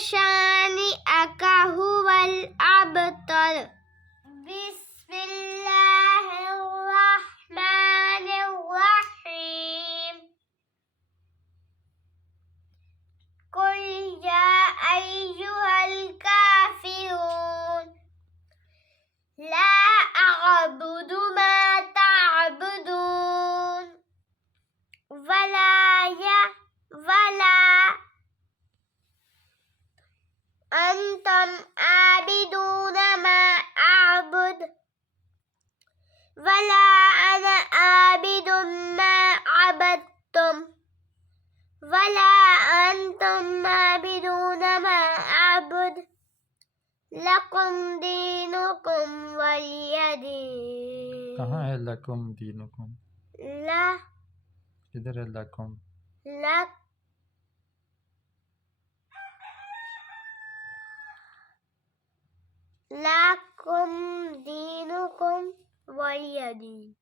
शानिअक हुवल अबतर। बिस्मिल्लाहिर्रहमानिर्रहीम। कुल या अय्युहल काफिरून ला अअबुदु मा तअबुदून वला अंतुम आबिदून मा अअबुद वला अना आबिदुम मा अबदतुम वला अंतुम आबिदून मा अअबुद लकुम दीनुकुम वलिय दीन। कहाँ है लकुम दीनुकुम? ला किधर है लकुम? लक लकुम दीनुकुम वलिय दीन।